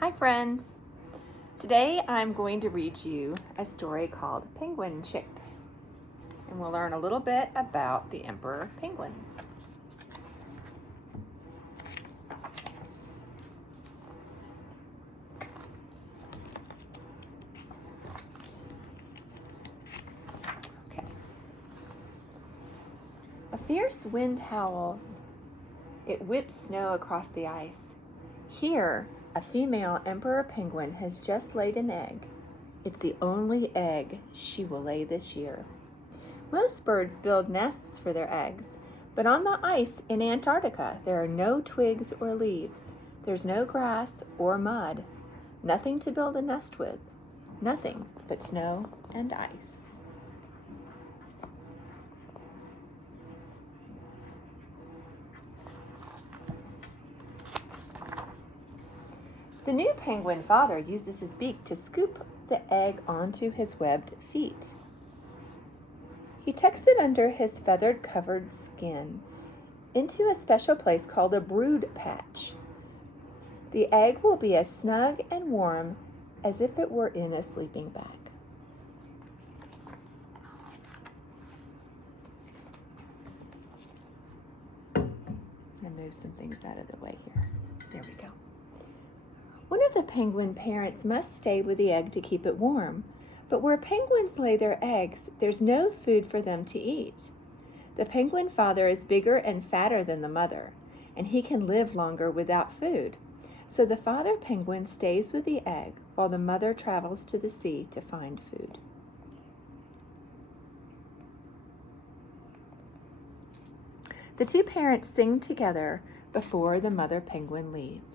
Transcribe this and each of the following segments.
Hi friends! Today I'm going to read you a story called Penguin Chick, and we'll learn a little bit about the emperor penguins. Okay. A fierce wind howls. It whips snow across the ice. Here, a female emperor penguin has just laid an egg. It's the only egg she will lay this year. Most birds build nests for their eggs, but on the ice in Antarctica, there are no twigs or leaves. There's no grass or mud. Nothing to build a nest with. Nothing but snow and ice. The new penguin father uses his beak to scoop the egg onto his webbed feet. He tucks it under his feathered-covered skin into a special place called a brood patch. The egg will be as snug and warm as if it were in a sleeping bag. I'm going to move some things out of the way here. There we go. One of the penguin parents must stay with the egg to keep it warm, but where penguins lay their eggs, there's no food for them to eat. The penguin father is bigger and fatter than the mother, and he can live longer without food. So the father penguin stays with the egg while the mother travels to the sea to find food. The two parents sing together before the mother penguin leaves.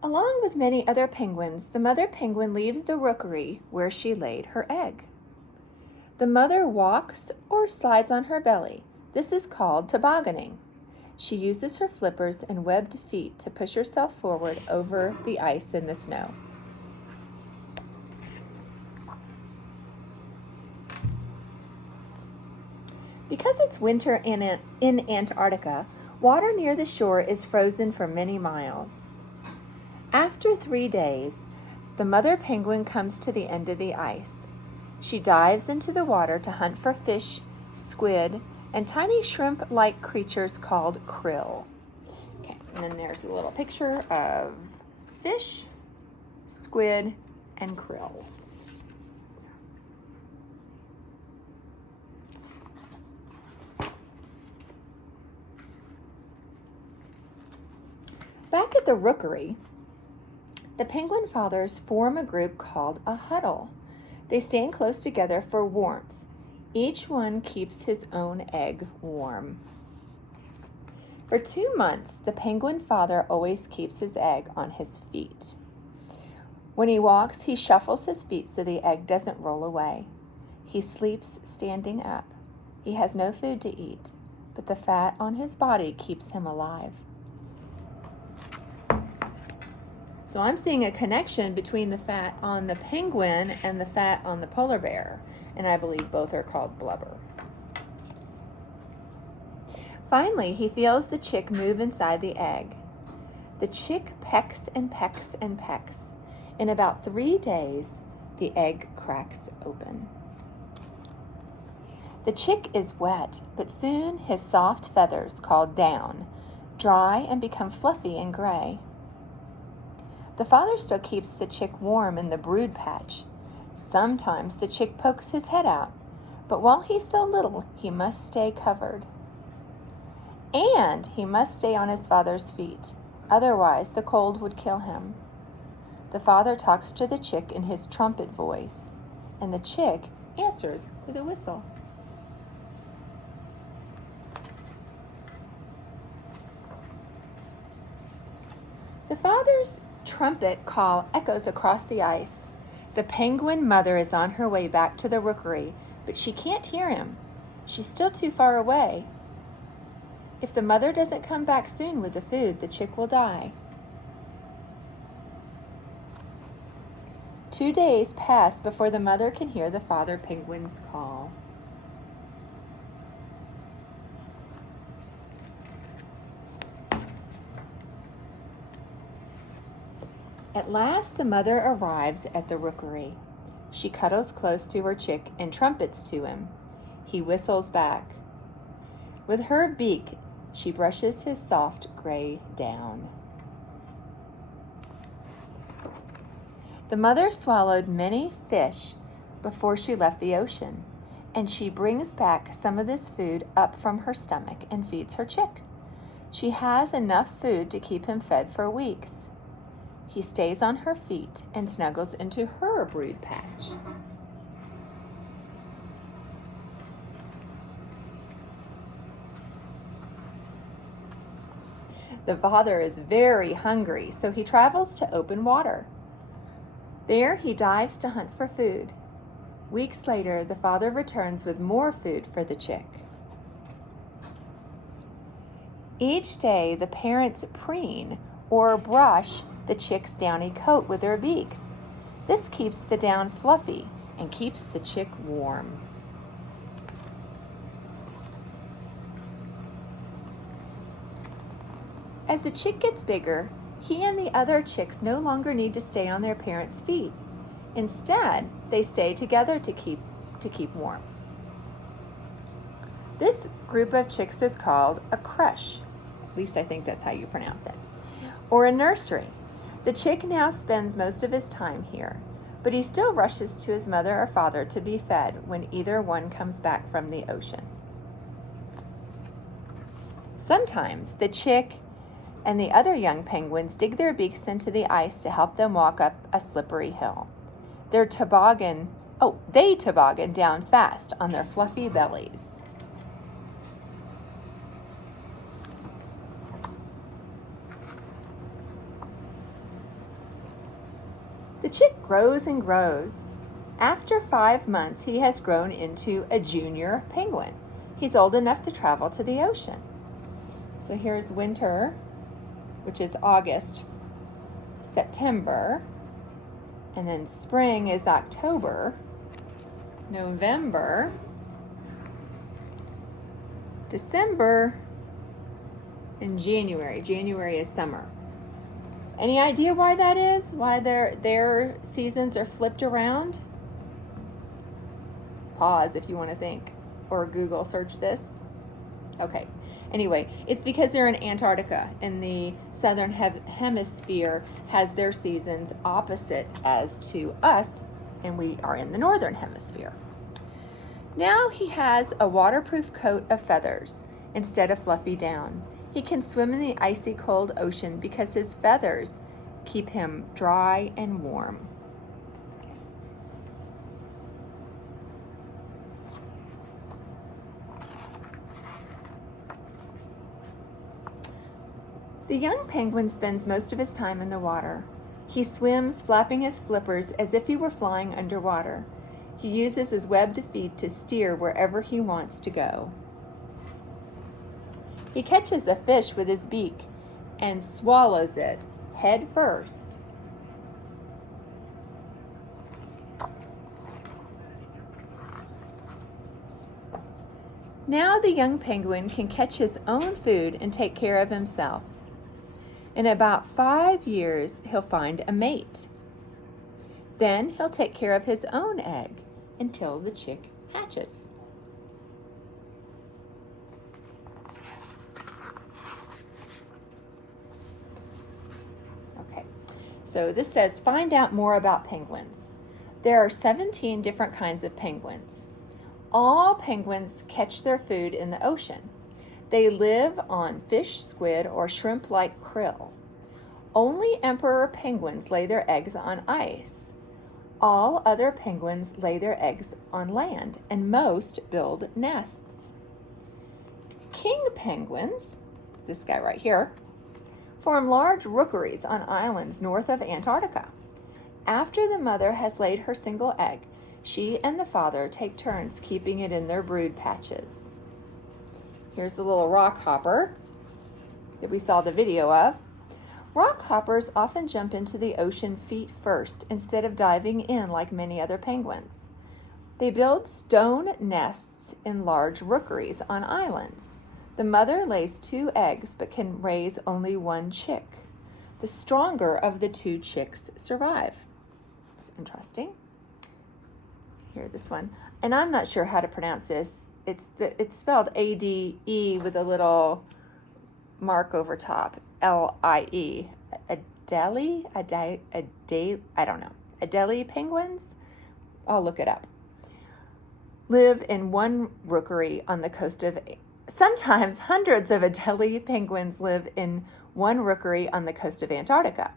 Along with many other penguins, the mother penguin leaves the rookery where she laid her egg. The mother walks or slides on her belly. This is called tobogganing. She uses her flippers and webbed feet to push herself forward over the ice and the snow. Because it's winter in Antarctica, water near the shore is frozen for many miles. After 3 days, the mother penguin comes to the end of the ice. She dives into the water to hunt for fish, squid, and tiny shrimp-like creatures called krill. Okay, and then there's a little picture of fish, squid, and krill. Back at the rookery, the penguin fathers form a group called a huddle. They stand close together for warmth. Each one keeps his own egg warm. For 2 months, the penguin father always keeps his egg on his feet. When he walks, he shuffles his feet so the egg doesn't roll away. He sleeps standing up. He has no food to eat, but the fat on his body keeps him alive. So I'm seeing a connection between the fat on the penguin and the fat on the polar bear, and I believe both are called blubber. Finally, he feels the chick move inside the egg. The chick pecks and pecks and pecks. In about 3 days, the egg cracks open. The chick is wet, but soon his soft feathers, called down, dry and become fluffy and gray. The father still keeps the chick warm in the brood patch. Sometimes the chick pokes his head out, but while he's so little, he must stay covered. And he must stay on his father's feet, otherwise the cold would kill him. The father talks to the chick in his trumpet voice, and the chick answers with a whistle. The father's trumpet call echoes across the ice. The penguin mother is on her way back to the rookery, but she can't hear him. She's still too far away. If the mother doesn't come back soon with the food, the chick will die. 2 days pass before the mother can hear the father penguin's call. At last the mother arrives at the rookery. She cuddles close to her chick and trumpets to him. He whistles back. With her beak, she brushes his soft gray down. The mother swallowed many fish before she left the ocean, and she brings back some of this food up from her stomach and feeds her chick. She has enough food to keep him fed for weeks. He stays on her feet and snuggles into her brood patch. The father is very hungry, so he travels to open water. There he dives to hunt for food. Weeks later, the father returns with more food for the chick. Each day, the parents preen or brush the chick's downy coat with their beaks. This keeps the down fluffy and keeps the chick warm. As the chick gets bigger, he and the other chicks no longer need to stay on their parents' feet. Instead, they stay together to keep warm. This group of chicks is called a crush. At least I think that's how you pronounce it. Or a nursery. The chick now spends most of his time here, but he still rushes to his mother or father to be fed when either one comes back from the ocean. Sometimes the chick and the other young penguins dig their beaks into the ice to help them walk up a slippery hill. They toboggan down fast on their fluffy bellies. The chick grows and grows. After 5 months, he has grown into a junior penguin. He's old enough to travel to the ocean. So here's winter, which is August, September, and then spring is October, November, December, and January. January is summer. Any idea why that is? Why their seasons are flipped around? Pause if you want to think, or Google search this. Okay. Anyway, it's because they're in Antarctica, and the southern hemisphere has their seasons opposite as to us, and we are in the northern hemisphere. Now he has a waterproof coat of feathers instead of fluffy down. He can swim in the icy cold ocean because his feathers keep him dry and warm. The young penguin spends most of his time in the water. He swims, flapping his flippers as if he were flying underwater. He uses his webbed feet to steer wherever he wants to go. He catches a fish with his beak and swallows it head first. Now the young penguin can catch his own food and take care of himself. In about 5 years, he'll find a mate. Then he'll take care of his own egg until the chick hatches. Okay, so this says, find out more about penguins. There are 17 different kinds of penguins. All penguins catch their food in the ocean. They live on fish, squid, or shrimp-like krill. Only emperor penguins lay their eggs on ice. All other penguins lay their eggs on land, and most build nests. King penguins, this guy right here, form large rookeries on islands north of Antarctica. After the mother has laid her single egg, she and the father take turns keeping it in their brood patches. Here's the little rock hopper that we saw the video of. Rock hoppers often jump into the ocean feet first instead of diving in like many other penguins. They build stone nests in large rookeries on islands. The mother lays 2 eggs but can raise only 1 chick. the stronger of the two chicks survive. It's interesting. Here, this one. And I'm not sure how to pronounce this. It's spelled A-D-E with a little mark over top. L-I-E. Adelie? I don't know. Adelie penguins? I'll look it up. Live in one rookery on the coast of... Sometimes hundreds of Adelie penguins live in one rookery on the coast of Antarctica.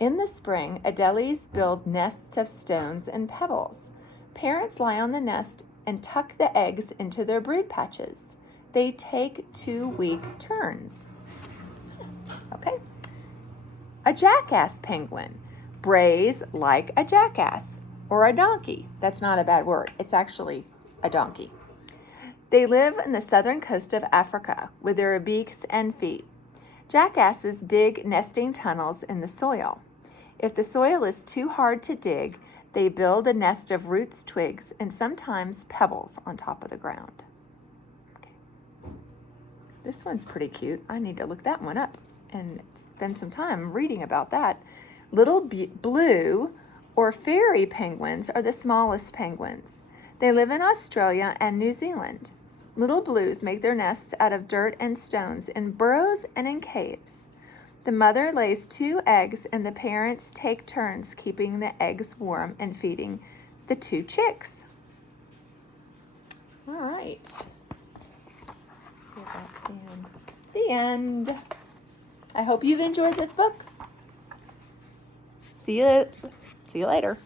In the spring, Adelies build nests of stones and pebbles. Parents lie on the nest and tuck the eggs into their brood patches. They take 2-week turns. Okay. A jackass penguin brays like a jackass or a donkey. That's not a bad word. It's actually a donkey. They live in the southern coast of Africa with their beaks and feet. Jackasses dig nesting tunnels in the soil. If the soil is too hard to dig, they build a nest of roots, twigs, and sometimes pebbles on top of the ground. Okay. This one's pretty cute. I need to look that one up and spend some time reading about that. Little blue or fairy penguins are the smallest penguins. They live in Australia and New Zealand. Little blues make their nests out of dirt and stones in burrows and in caves. The mother lays 2 eggs and the parents take turns keeping the eggs warm and feeding the 2 chicks. All right. The end. I hope you've enjoyed this book. See you later.